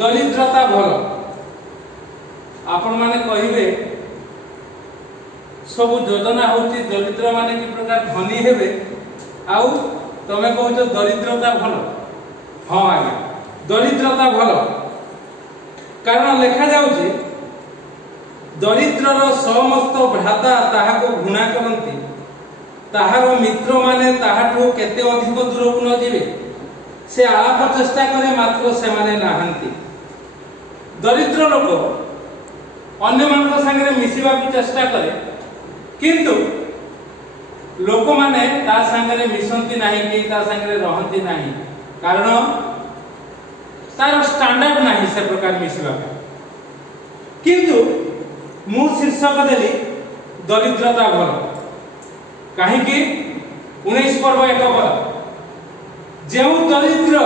दरिद्रता भल आपण माने कहिबे सब योजना होची दरिद्र माने कि प्रकार धनी हेबे आउ तमे कहउछ दरिद्रता भल। हां आज्ञा दरिद्रता भल कारण लेखा जाउची दरिद्रर समस्त भ्राता ताहाको घृणा करंती ताहार मित्र माने ताहाठो केते अधिक दूर को न जिवे से आलाप चेष्टा करे मात्र से माने नाहंती। दरिद्र लोक अन्य मानक संगे मिसिबा को चेष्टा करे किंतु लोक माने ता संगे मिसंती नाही कि ता संगे रहंती नाही कारण तार स्टैंडर्ड नाही से प्रकार मिसिबा किंतु मु शीर्षक देली दरिद्रता भल कहीं 19 पर्व 1 भल जो दरिद्र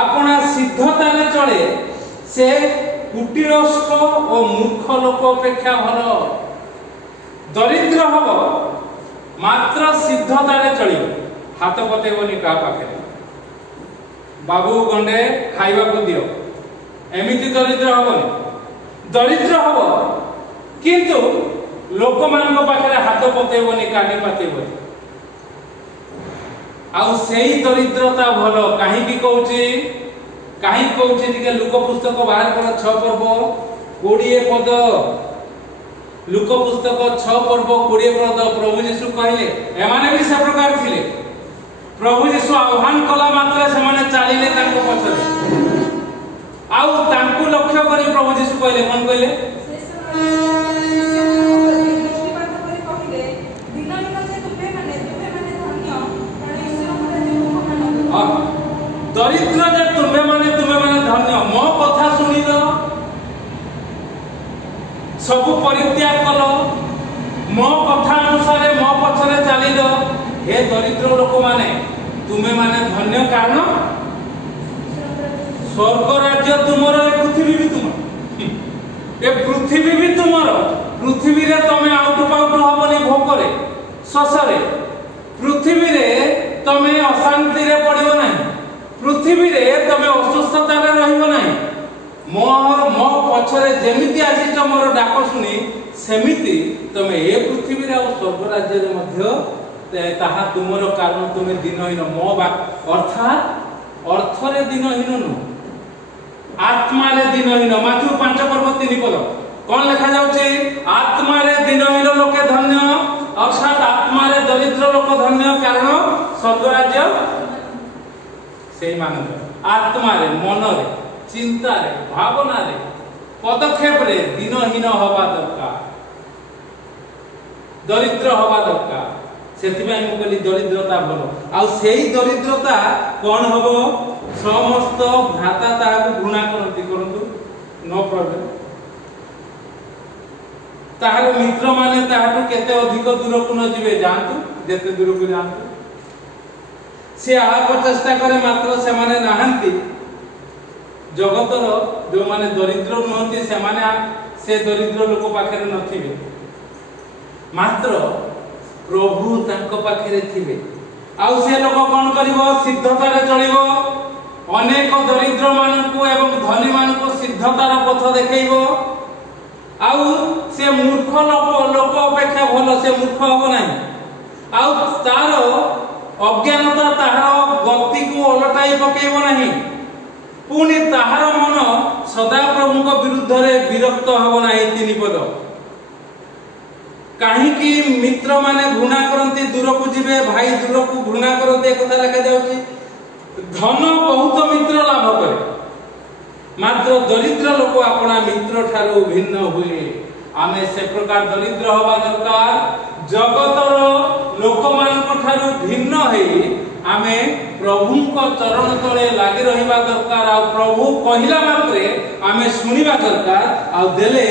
आपना सिद्धता चले से कुटीरस्थ और मूर्ख लोक अपेक्षा भल। दरिद्र हम मात्र सिद्धता चलो हाथ पतेबनी क्या पाखे बाबू गंडे खाइबा को दियो एमिति दरिद्र हबनी। दरिद्र हम किंतु लोक मान पाखे हाथ पतेबनी कानी पातेबनी आउ सेही दरिद्रता भल कहीं कहूची टिके लुक पुस्तक बाहर कर 6 पर्व 20 पद लुक पुस्तक 6 पर्व 20 पद प्रभु यीशु कहले एमाने भी से प्रकार थिले। प्रभु यीशु आह्वान कला मात्र से माने चालिले तांको पछरे आउ तांको लक्ष्य करी प्रभु यीशु कहले कोन कहले दरिद्र जे तुम्हें माने धन्य मो कथा सुनी लो सब परित्याग कलो मो कथा अनुसार मो पछरे चली लो हे दरिद्र लोक माने तुम्हें माने धन्य कारण स्वर्ग राज्य तुमर ए पृथ्वी भी तुम ए पृथ्वी भी तुमर पृथ्वी रे तमे आउट पाउट हबनी भोकरे शसरे पृथ्वी रे तमे अशांति रे पड़िबो नाही पृथ्वी रे तमे असुस्थता रे रहिबो नाही मो पछरे जेमिति आसी मोर डाक सुनी सेमिति तमे ए पृथ्वी रे और स्वर्ग राज्य रे मध्य ताहा तुमर कारण तुमे दिनहीन मो बा अर्थात अर्थ रे दिनहीन नु आत्मा रे दिनहीन माथु 5 पर्व 3 पद कोन लिखा जाउचे आत्मा रे दिनहीन लोके धन्य अर्थात आत्मा रे दरिद्र लोक धन्य कारण स्वर्ग राज्य से मान आत्मा रे मन रे चिंता रे भावना रे पदक्षेप रे दिनहीन हवा दरकार दरिद्र हवा दरकार सेथिबा हम कहली दरिद्रता भल आ सेही दरिद्रता कोन हबो समस्त भ्राता ताहाको घृणा करंती करंतु नो प्रॉब्लम ताहार मित्र माने ताहाटु केते अधिक दूर को न जिवे जानतु जेते दूर को जानतु से आप चेष्टा करे मात्र से माने नाहंती जगतर जो माने दरिद्र नहंती से माने से दरिद्र लोक पाखरे नथिबे मात्र प्रभु तांको पाखरे थिबे आउ से लोक कोन करिवो सिद्धता रे चलिवो अनेक दरिद्र मानकु एवं धनी मानकु सिद्धतार पथ देखैबो आउ से मूर्ख लोक अपेक्षा भलो से मूर्ख हबो नाही आउ तार अज्ञानता ताहार गति को ओलटाई पकेइबो नाही पुनी ताहार मन सदा प्रभु विरुद्ध रे विरक्त हबो नाही 3 पद कहीं की मित्र माने घृणा करंती दूर को जिवे भाई दूर को घृणा करंती कथा लिखा जाउची धन बहुत मित्र लाभ करे मात्र दरिद्र लोक अपना मित्र ठारो भिन्न हुए आमे से प्रकार दरिद्र हवा दरकार जगतर लोक मानक ठारो भिन्न है आमे प्रभु को चरण तले लागे रहिबा दरकार आ प्रभु कहिला मात्रे आमे सुनिबा दरकार आ देले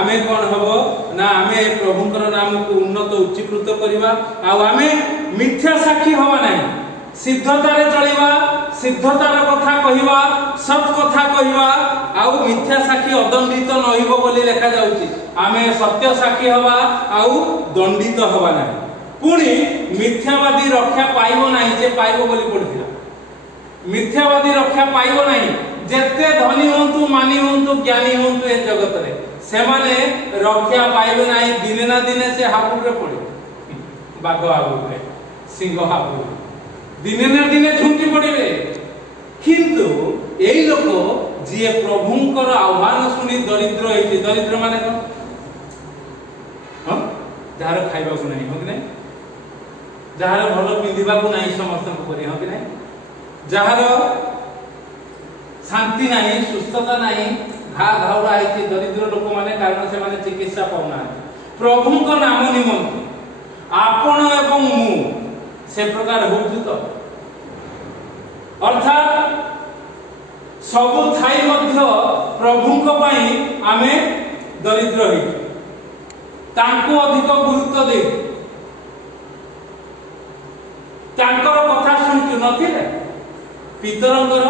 आमे कोन हबो ना आमे प्रभुकर नाम को उन्नत उच्चीकृत करिबा आ आमे मिथ्या साक्षी हवा नाही सिद्धता रे चलिबा सिद्धतार कथा कहिबा सत कथा कहिबा आउ मिथ्या साक्षी अदंडित नहिबो बोली लेखा जाउची आमे सत्य साक्षी हवा आउ दंडित हवा नाही पुणी मिथ्यावादी रक्षा पाइबो नाही जे पाइबो बोली पड़थिला मिथ्यावादी रक्षा पाइबो नाही जेते धनी होंतु मानी होंतु ज्ञानी होंतु ए जगत रे से माने रक्षा पाइबे नाही दिने ना दिने से हापुर रे पड़े बाघ हापुर रे सिंह हापुर दिने ना दिने झुंटी पड़िबे किंतु एई लोक जे प्रभुंकर आह्वान सुनी दरिद्र हेति दरिद्र माने कोन हां जार खाइबा को नाही हो कि नाही जार भलो पिंदिबा को नाही समस्त को करी हो कि नाही जार शांति नहीं सुस्थता नहीं घा घावड़ा है दरिद्र लोक माने कारण से माने चिकित्सा पाउना प्रभु को नाम निमंत्रण आपण एवं मु से प्रकार होउछु तो अर्थात सब थाई मध्य प्रभु को पई आमे दरिद्र ही तांको अधिक गुरुत्व दे तांकर कथा सुनछु नथिले पितरंकर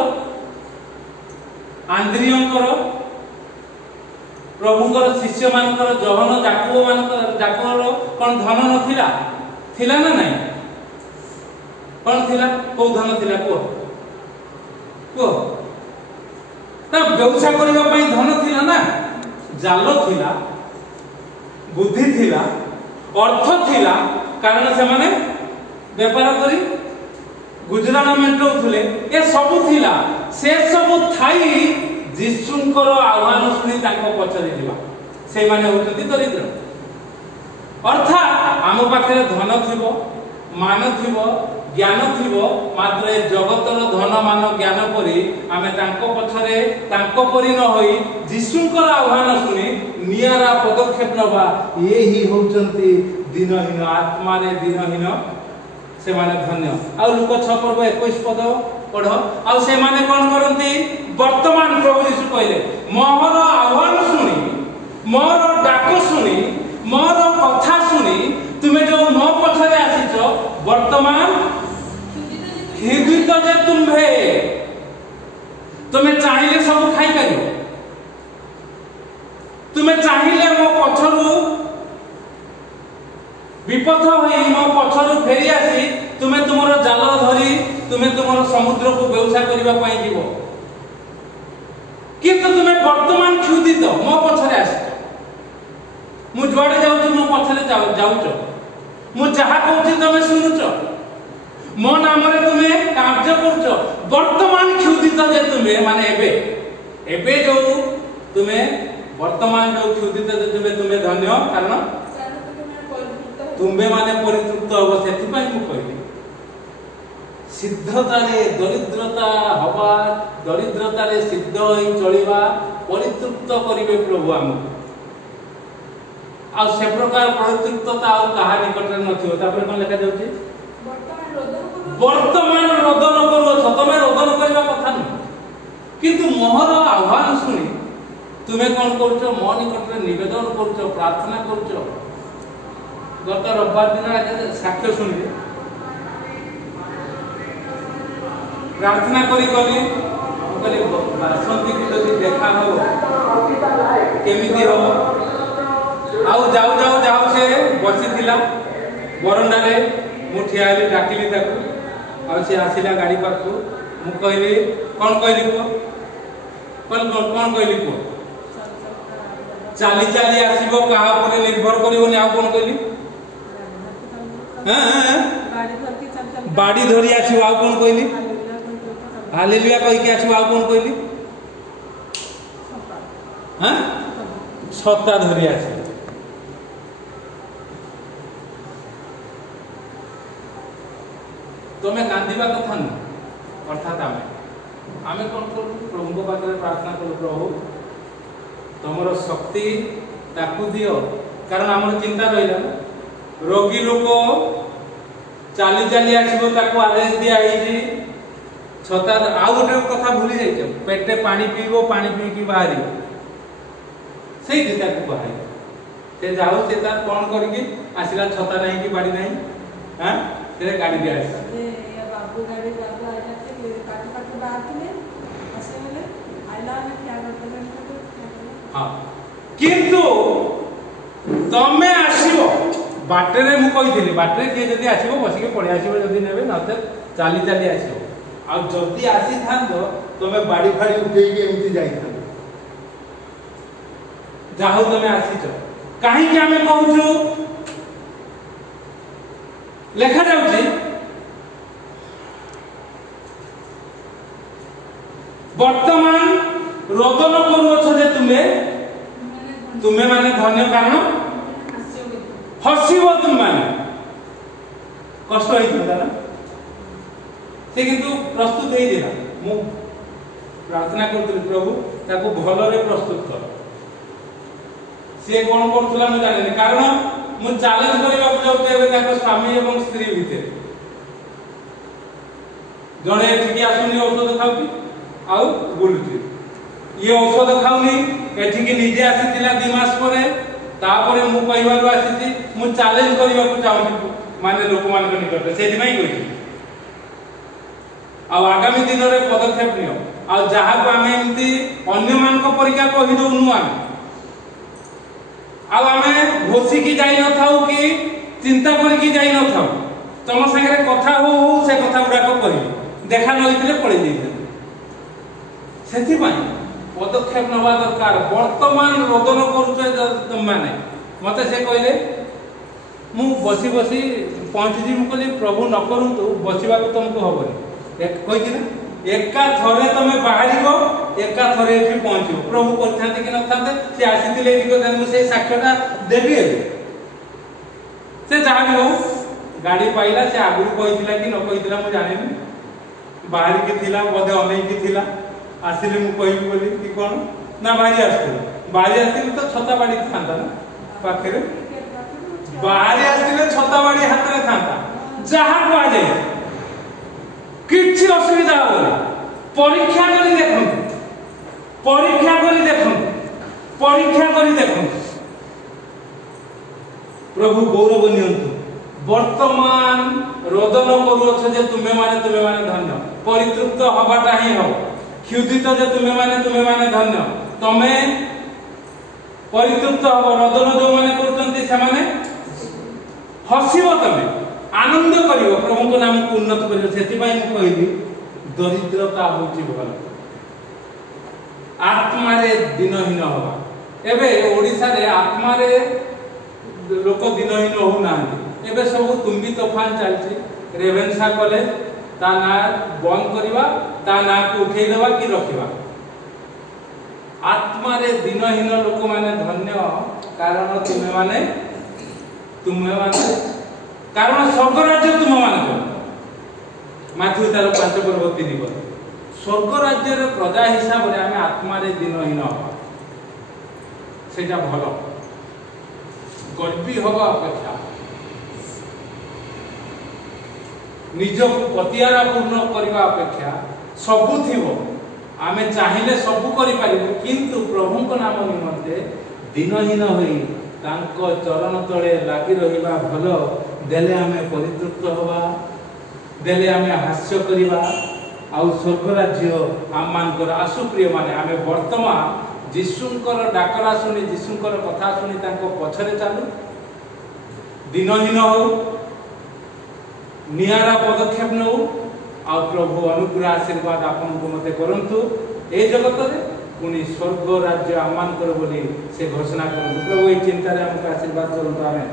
आंद्रियंकर प्रभुंकर शिष्य मानकर जहन जाकुब मानकर जाकुबर कोन धन नथिला थिला ना नहीं कोन थिला को धन थिला को ता व्यवसाय करबा पई धन थिला ना जालो थिला बुद्धि थिला अर्थ थिला कारण से माने व्यापार करी गुजराण मेंटौथले ए सब थिला से सब थाई जिसुंकर आह्वान सुनी ताको पछरे दिबा से माने होतति दरिद्र अर्थात आम पाखे धन थिबो मान थिबो ज्ञान थिबो मात्र ए जगतर धन मान ज्ञान परी आमे ताको पछरे ताको परी न होई जिसुंकर आह्वान सुनी नियारा पदक्षेप नबा ये ही होचंती दिनहीन आत्मा रे दिनहीन से माने धन्य आ लुक 6 पर्व 21 पद पढ़ आ से माने कोन करंती वर्तमान प्रभु यीशु कहले मोर आह्वान सुनी मोर डाक सुनी मोर कथा सुनी तुमे जो मो पछरे आसीचो वर्तमान हिदित जे तुमे चाहिले सब खाई करियो तुमे चाहिले मो पछरु विपद होई मो पछरु फेरी आसी तुमे तुमरो जाल धरी तुमे तुमरो समुद्र को व्यवसाय करबा पई जीवो किंतु तुमे वर्तमान क्षुदित मो पछरे आसी मु जोडे जाउछु मो पछरे जाउछु मु जहा कहूछि तुमे सुनुचो मो नाम रे तुमे कार्य करछो वर्तमान क्षुदित जे तुमे माने एबे जो तुमे वर्तमान जो क्षुदित जे तुमे धन्य कारण तुम्बे माने परितृप्त हो सेति पई मु कहली सिद्धता रे दरिद्रता हवा दरिद्रता रे सिद्ध होई चलिबा परितृप्त करिवे प्रभु हम आ से प्रकार परितृप्तता आ कहा निकट रे नथियो तापर कोन लेखा जाउची वर्तमान रोदन करू छ तमे रोदन करबा कथा न किंतु मोहर आह्वान सुनी तुमे कोन करछो मो निकट रे निवेदन करछो प्रार्थना करछो गत रविवार दिन साक्ष्य सुनिले प्रार्थना करी गली बासंती की जदि देखा हो केमिति हो आउ जाऊ जाऊ जाऊ से बसी थिला बरंडा रे मु ठियाली डाकिली ताकू आ से आसिला गाड़ी पाखु मु कहली कोन कहली को कोन कहली को चाली चाली आसीबो कहा ऊपर निर्भर करिवनी आ कोन कहली बाड़ी धरी आसीबो आ कोन कहली हालेलुया कहि के आसीबो आ कोन कहली हां छत्ता धरी आसी तमे गांधीबा कथा न अर्थात आमे कोन करू प्रभु को पाखरे प्रार्थना करू प्रभु तमरो शक्ति ताकू दियो कारण हमर चिंता रहिला रोगी लोक चाली चाली आसीबो ताको आदेश दिया हिजी छता आ गोटे कथा भूली जाइछो पेटे पानी पीबो पानी पी की बाहरी सही दिता को बाहरी से जाऊ से तार कोन करकी आसिला छता नहीं की बाड़ी नहीं हां तेरे गाड़ी दिया आसी ये बाबू गाड़ी बाबू आ जाते काट काट बात में ऐसे बोले आइला में क्या करते हैं हां किंतु तमे आसीबो बाटरे मु कहिथिली बाटरे के जदी आसीबो बसी के पळे आसीबो जदी नेबे नते चाली चाली आसीबो आ जदी आसी थांदो तमे बाड़ी फाड़ी उठेई एमती जाइथा जाहु तमे आसीच काहे कि आमे कहूछु लेखा जाउची वर्तमान रोदन करूछ जे तुमे माने धन्य कारण हसिबो तुम माने कष्ट होइथिला ना से किंतु प्रस्तुत हेइ देला मु प्रार्थना करथि प्रभु ताको भलरे प्रस्तुत कर से कोन करथला मु जाने कारण मु चैलेंज करबा को जाउते एबे ताको स्वामी एवं स्त्री भितर जणे ठीक आसुनी औषध खाउती आउ बुलुची ये औषध खाउनी एठी के निजे आसीतिला 2 मास परे तापरे मु कहबार आसीती मु चैलेंज करबा को चाहूनी माने लोक मान को निकट सेति माई कहि आ आगामी दिन रे पदक्षेप नियो आ जहा को आमे एमती अन्य मान को परीक्षा कहि दउनु आमे घोसी की जाई न थाउ कि चिंता करी की जाई न थाउ तम संगे कथा हो से कथा गुडा को कहि देखा नइतले पळि जइते सेति पई पदक्षेप नवा दरकार वर्तमान रोदन करूछ तुम माने मते से कहले मु बसी बसी पहुंची जी मु कहले प्रभु न करंतु बसिबा को तुमको हबनी एक कहि कि ना एका थरे तमे बाहरिबो एका थरे एठी पहुंचो प्रभु करथाते कि न थाते से आसीतिले एठी को से साक्ष्यटा देबी से जहा भी हो गाड़ी पाइला से आगु कहितिला कि न कहितिला मु जानिनी बाहरी के थिला बदे अनै की थिला आसिले मु कहिबी बोली कि कोन ना बाहरी आसिले तो छता बाड़ी थांता ना पाखरे बाहरी आसिले छता बाड़ी हाथ रे थांता जहा को आ जाय किछि असुविधा होले परीक्षा करी देखो प्रभु गौरव नियंतु वर्तमान रोदन करूछ जे तुमे माने धन्य परितृप्त हबाटा ही हो क्षुदित जे तुमे माने धन्य तमे परितृप्त हो रोदन जो माने करतंती से माने हसिबो तमे आनंद करियो प्रभु को नाम को उन्नत करियो सेति पई मु कहिली दरिद्रता होची भल आत्मा रे दिनहीन होबा एबे ओडिसा रे आत्मा रे लोक दिनहीन हो नांती एबे सब तुम्बी तूफान चलची रेवेन्सा कॉलेज ता ना बंद करबा ता ना को उठै देबा कि रखिबा आत्मा रे दिनहीन लोक माने धन्य कारण तुमे माने कारण स्वर्ग राज्य तुम मान माथु तार 5 पर्व 3 पद स्वर्ग राज्य रे प्रजा हिसाब रे आमे आत्मा रे दिनहीन होबा सेटा भलो गर्वी होबा अपेक्षा निज पतियारा पूर्ण करबा अपेक्षा सबु थिबो आमे चाहिले सबु करि पारिबो किंतु प्रभु को नाम निमंते दिनहीन होई तांको चरण तळे लागि रहिबा भलो देले आमे परितृप्त होबा देले आमे हास्य करिबा आउ स्वर्ग राज्य आम मानकर आसु प्रिय माने आमे वर्तमान जिसुंकर डाकरा सुनी जिसुंकर कथा सुनी तांको पछरे चालू दिनहीन हो नियारा पदक्षेप नौ आ प्रभु अनुग्रह आशीर्वाद आपन को मते करंतु ए जगत रे पुनी स्वर्ग राज्य आमान कर बोली से घोषणा करंतु प्रभु ए चिंता रे हमका आशीर्वाद करंतु आमे।